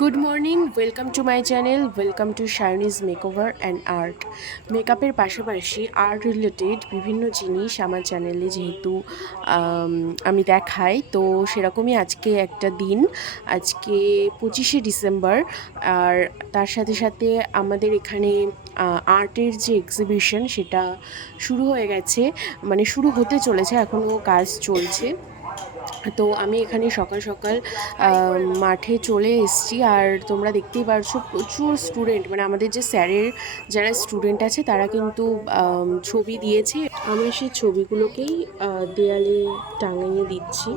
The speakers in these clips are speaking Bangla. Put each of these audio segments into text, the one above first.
Good morning, welcome to my channel, welcome to শাইনিজ মেকওভার অ্যান্ড আর্ট। মেকআপের পাশাপাশি আর্ট রিলেটেড বিভিন্ন জিনিস আমার চ্যানেলে যেহেতু আমি দেখাই, তো সেরকমই আজকে একটা দিন, আজকে 25শে ডিসেম্বর। আর তার সাথে সাথে আমাদের এখানে আর্টের যে এক্সিবিশন সেটা শুরু হয়ে গেছে, মানে শুরু হতে চলেছে, এখনও কাজ চলছে। তো আমি এখানে সকাল সকাল মাঠে চলে এসেছি। আর তোমরা দেখতেই পারছো প্রচুর স্টুডেন্ট, মানে আমাদের যে স্যারের যারা স্টুডেন্ট আছে তারা কিন্তু ছবি দিয়েছে। আমি সেই ছবিগুলোকেই দেয়ালে টাঙিয়ে দিচ্ছি।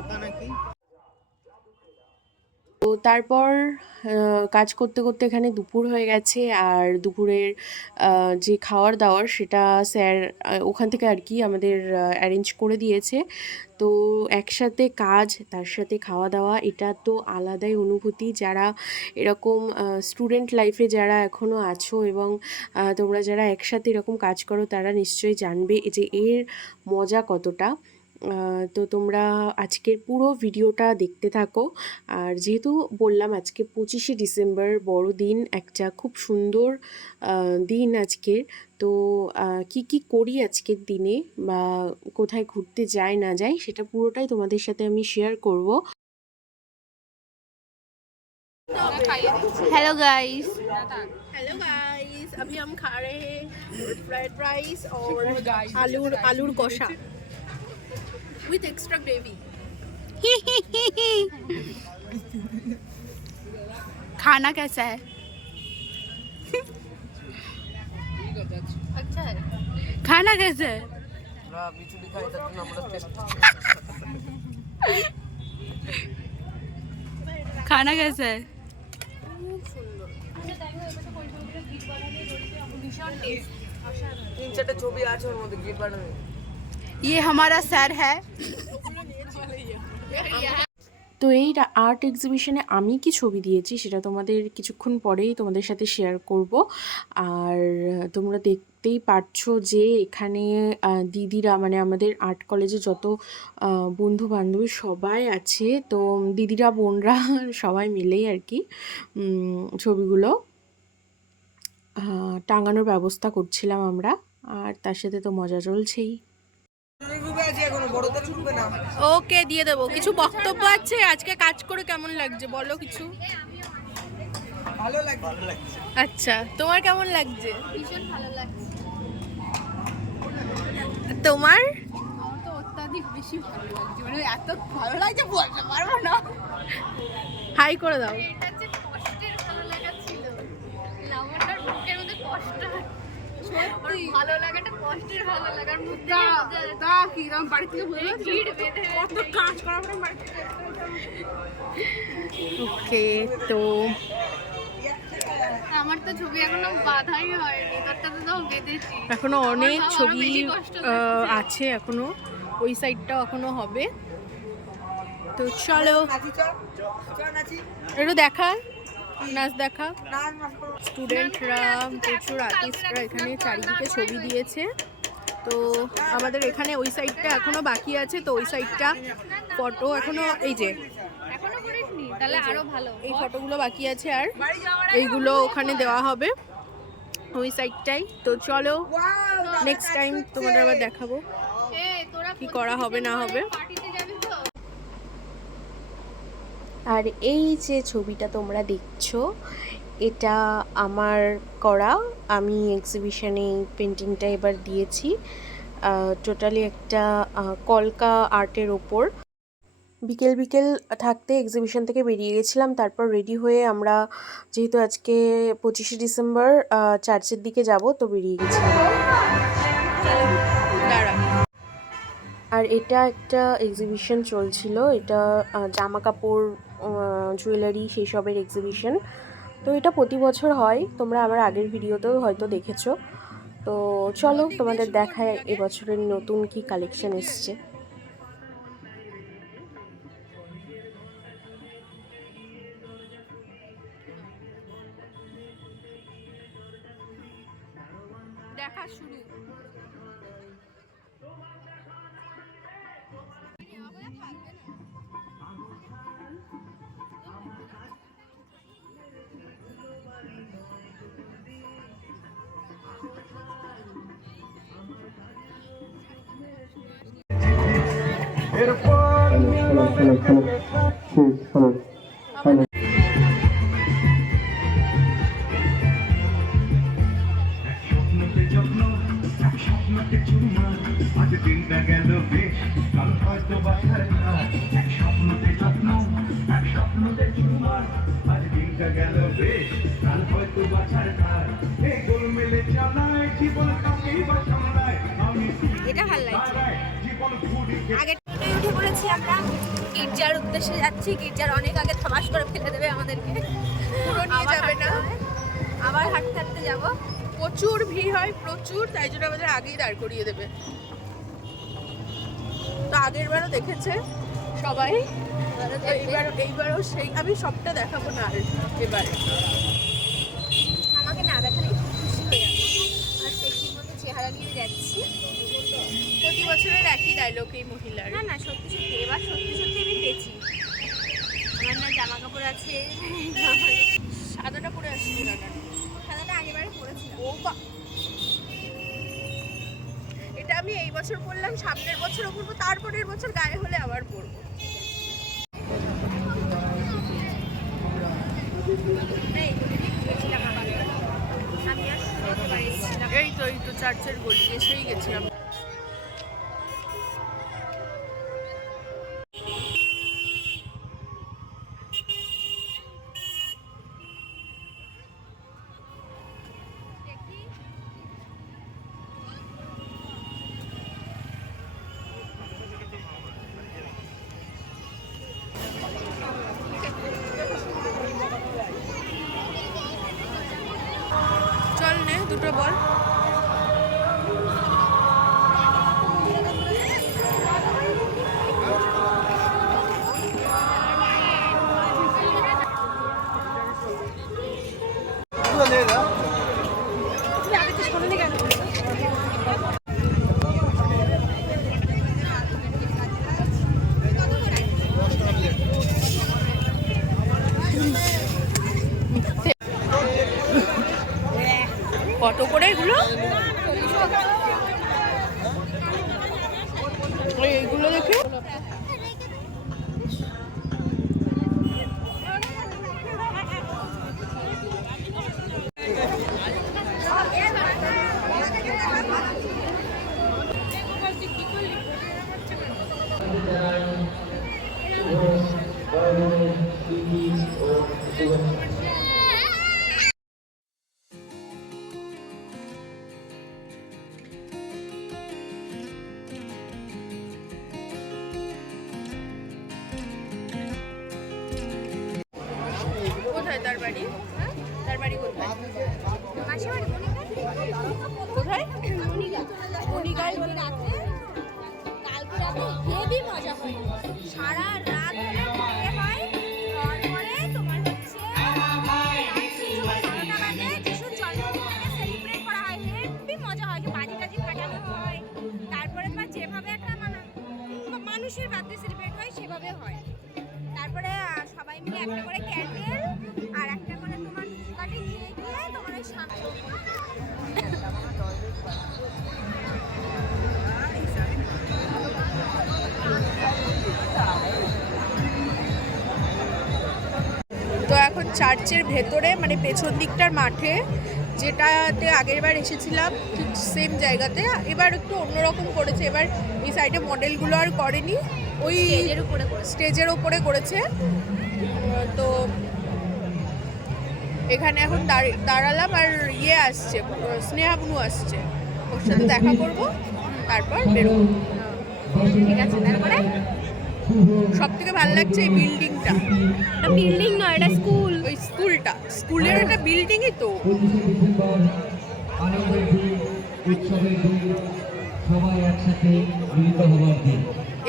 তো তারপর কাজ করতে করতে এখানে দুপুর হয়ে গেছে। আর দুপুরের যে খাওয়ার দাওয়ার সেটা স্যার ওখান থেকে আর কি আমাদের অ্যারেঞ্জ করে দিয়েছে। তো একসাথে কাজ তার সাথে খাওয়া দাওয়া, এটা তো আলাদাই অনুভূতি। যারা এরকম স্টুডেন্ট লাইফে যারা এখনও আছো এবং তোমরা যারা একসাথে এরকম কাজ করো তারা নিশ্চয়ই জানবে যে এর মজা কতটা। তো তোমরা আজকের পুরো ভিডিওটা দেখতে থাকো। আর যেহেতু বললাম আজকে 25শে ডিসেম্বর, বড়দিন, একটা খুব সুন্দর দিন আজকের। তো কি কি করি আজকের দিনে বা কোথায় ঘুরতে যাই না যাই সেটা পুরোটাই তোমাদের সাথে আমি শেয়ার করব। Hello guys. हेलो गाइस, अभी हम खा रहे हैं फ्राइड राइस और आलूर कोशा विथ एक्स्ट्रा ग्रेवी। खाना कैसा है? अच्छा है। खाना कैसा है? खाना कैसा है? ये हमारा सर है। তো এই আর্ট এক্সিবিশনে আমি কি ছবি দিয়েছি সেটা তোমাদের কিছুক্ষণ পরেই তোমাদের সাথে শেয়ার করব। আর তোমরা দেখতেই পারছো যে এখানে দিদিরা, মানে আমাদের আর্ট কলেজে যত বন্ধু বান্ধবী সবাই আছে, তো দিদিরা বোনরা সবাই মিলেই আর কি ছবিগুলো টাঙানোর ব্যবস্থা করছিলাম আমরা। আর তার সাথে তো মজা চলছেই। ওকে দিয়ে দেবো। কিছু বক্তব্য আছে? আজকে কাজ করে কেমন লাগছে বলো কিছু। ভালো লাগছে। আচ্ছা, তোমার কেমন লাগছে? ভীষণ ভালো লাগছে। তোমার? আমার তো অত্যাধিক বেশি ভালো লাগছে, মানে এত ভালো লাগছে বলতে পারবো না। হাই করে দাও। এটা যে কষ্টের ভালো লাগা ছিল, লাবণ্যর বুকের মধ্যে কষ্ট, সত্যি ভালো লাগাটা কষ্টের ভালো লাগার মধ্যে তা কি দাম বাড়ি থেকে বলে ভিড় বেঁধে কত কাজ করার পর বাড়ি থেকে। ওকে, তো আমার তো ছবি এখনো বাঁধাই হয়নি, তোরটাতে তো বেঁধেছি। এখনো অনেক আমার ছবি বেশি কষ্ট লাগছে। আছে এখনো, ওই সাইডটাও এখনো হবে। তো চলো একটু দেখা, নাচ দেখা। স্টুডেন্টরা, প্রচুর আর্টিস্টরা এখানে চারিদিকে ছবি দিয়েছে। তো আমাদের এখানে ওই সাইডটা এখনো বাকি আছে, তো ওই সাইডটা ফটো এখনো, এই যে এখনো করিসনি, তাহলে আরো ভালো। এই ফটোগুলো বাকি আছে, আর এইগুলো ওখানে দেওয়া হবে ওই সাইডটাই। তো চলো নেক্সট টাইম তোমাদের আবার দেখাবো কি করা হবে না হবে। পার্টিতে যাবি তো? আর এই যে ছবিটা তোমরা দেখছো, এটা আমার করা। আমি এক্সিবিশনে পেন্টিংটা এবার দিয়েছি, টোটালি একটা কলকা আর্টের ওপর। বিকেল বিকেল থাকতে এক্সিবিশন থেকে বেরিয়ে গেছিলাম। তারপর রেডি হয়ে আমরা, যেহেতু আজকে 25শে ডিসেম্বর, চার্চের দিকে যাব, তো বেরিয়ে গেছিলাম। আর এটা একটা এক্সিবিশন চলছিল, এটা জামা কাপড়, জুয়েলারি সেই সবের এক্সিবিশন। তো এটা প্রতি বছর হয়, তোমরা আমার আগের ভিডিওতেও হয়তো দেখেছো। তো চলো তোমাদের দেখায় এবছরের নতুন কি কালেকশন এসছে। দেখা শুরু। এটা ভালো লাগছে। আগে টোটোয় উঠে পড়েছি আমরা, গির্জার উদ্দেশ্যে যাচ্ছি। গির্জার অনেক আগে থামাস করে ফেলে দেবে আমাদেরকে, পুরো নিয়ে আবার যাবে না। হাঁটতে হবে। আবার হাঁটতে হাঁটতে যাবো। প্রচুর ভিড় হয়, প্রচুর, তাই জন্য আমাদের আগেই দাঁড় করিয়ে দেবে। তো আগের বারও দেখেছে সবাই, এইবারও সেই। আমি সবটা দেখাবো না আর এবারে। আমাকে না দেখালে খুব খুশি হয়ে যাবে। আর পেটির মতো চেহারা নিয়ে যাচ্ছি। প্রতি বছরের একই ডায়লগ এই মহিলার। না না, সত্যি সত্যি এবার সত্যি সত্যি আমি পেয়েছি। আমার না জামা কাপড় আছে, সাদাটা পরে আসছি না। সাদাটা আগেবারে পরেছিলাম। ও বা, এটা আমি এই বছর পরলাম, সামনের বছরও পরবো, তারপরের বছর গায়ে হলে আবার পরবো। আমি আর শুনতে পারিছিলাম। এই তো চার্চের গলি এসেই গেছি আমি। চল নে দুটো বল। কত করে এগুলো? এইগুলো দেখে কোথায় তার বাড়ি? তার বাড়ি কোথায়? মাসির বাড়ি কোথায়? মনিগায় রাতে, কালকে রাতে হেভি মজা হয়। সারা রাত ধরে হয়। তারপরে তোমার হচ্ছে রাত্রি 12টা বাজে যিশুর জন্মদিনটাকে সেলিব্রেট করা হয়। হেভি মজা হয়, বাজি টাজি ফাটানো হয়। তারপরে তোমার যেভাবে একটা মানুষের বার্থডে সেলিব্রেট হয় সেভাবে হয়। তারপরে সবাই মিলে একটা করে ক্যান্ডেল আর একটা করে তোমার কাটি নিয়ে গিয়ে তোমার ওই সামনে তো এখন চার্চের ভেতরে মানে পেছন দিকটার মাঠে, যেটাতে আগের বার এসেছিলাম ঠিক সেম জায়গাতে, এবার একটু অন্যরকম করেছে। এবার এই সাইডে মডেলগুলো আর করেনি, ওই স্টেজের ওপরে করেছে। তো এখানে এখন দাঁড়ালাম, আর ইয়ে আসছে, স্নেহা বুনু আসছে, ওর সাথে দেখা করব, তারপর বেরোবো। ঠিক আছে। তারপরে সব থেকে ভালো লাগছে এই বিল্ডিংটা। বিল্ডিং নয়, এটা স্কুল। ওই স্কুলটা, স্কুলের একটা বিল্ডিংই তো। আনন্দের দিন, উৎসবের দিন, সবাই একসাথে মিলিত হবার দিন।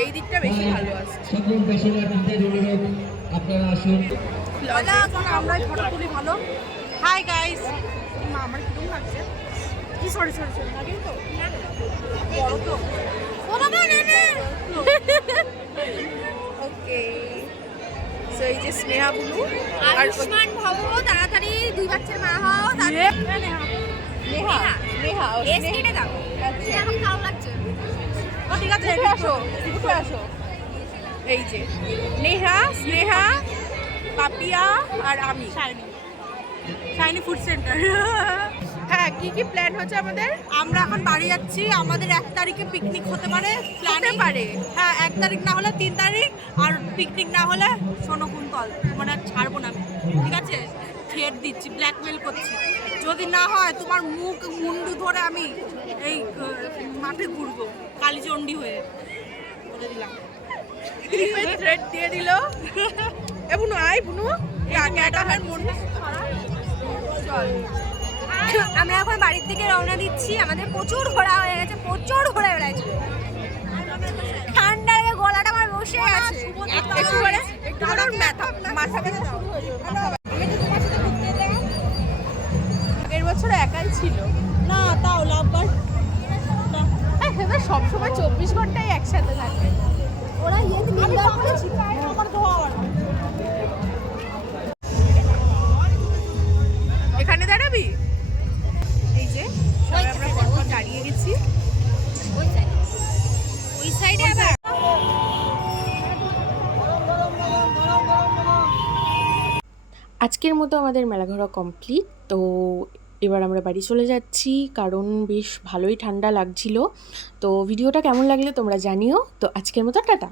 এই দিকটা বেশি ভালো আসছে। সকল দর্শনার্থীদের অনুরোধ, আপনারা আসুন। আমরা ফটো তুলি ভালো। Hi guys. আমার কিরকম লাগছে? কি সরি লাগেই তো বড় তো। ও বাবা, না না। ওকে, সো এই যে স্নেহা বুনু আর আয়ুষ্মান ভব, তাড়াতাড়ি 2 বাচ্চার মা হও। নেহা এস কেটে দাও। আচ্ছা, এখন খাও লাগছে। ঠিক আছে, এদিকে আসো, এদিকে আসো। এই যে নেহা, স্নেহা, পাপিয়া আর আমি, শাইনি ফুড সেন্টার। হ্যাঁ, কি কি প্ল্যান হচ্ছে আমাদের? আমরা এখন বাড়ি যাচ্ছি, আমাদের 1 তারিখে পিকনিক হতে পারে, হতে পারে। হ্যাঁ 1 তারিখ না হলে 3 তারিখ, আর পিকনিক না হলে সোনকুন্তল, মানে আর ছাড়বো না আমি, ঠিক আছে? থ্রেট দিচ্ছি, ব্ল্যাকমেল করছি, যদি না হয় তোমার মুখ মুন্ডু ধরে আমি এই মাঠে ঘুরবো কালীচণ্ডী হয়ে, বলে দিলাম। থ্রেড দিয়ে দিল। এ বুনু আয়, বুনু ম্যাডামের মন চল। আমরা এখন বাড়ির দিকে রওনা দিচ্ছি। আমাদের প্রচুর ঘোরা হয়ে গেছে, প্রচুর ঘোরা বেড়াইছে। ঠান্ডায় গলাটা আমার বসে গেছে। একটু করে মাথা ব্যথা শুরু হয়ে যাবে। আগের বছর একাই ছিল না, তাও লাভবার সেটা সবসময় 24 ঘন্টাই একসাথে থাকে। ওরা ইয়েতে নির্ধার করেছিল। আমার ঘর। এখানে দাঁড়াবি? এই যে সবাই আমরা পরপর দাঁড়িয়ে গেছি। ওই সাইডে আবার আজকের মতো আমাদের মেলা ঘোরা কমপ্লিট। তো এবার আমরা বাড়ি চলে যাচ্ছি, কারণ বেশ ভালোই ঠান্ডা লাগছিল। তো ভিডিওটা কেমন লাগলে তোমরা জানিও। তো আজকের মতো টাটা।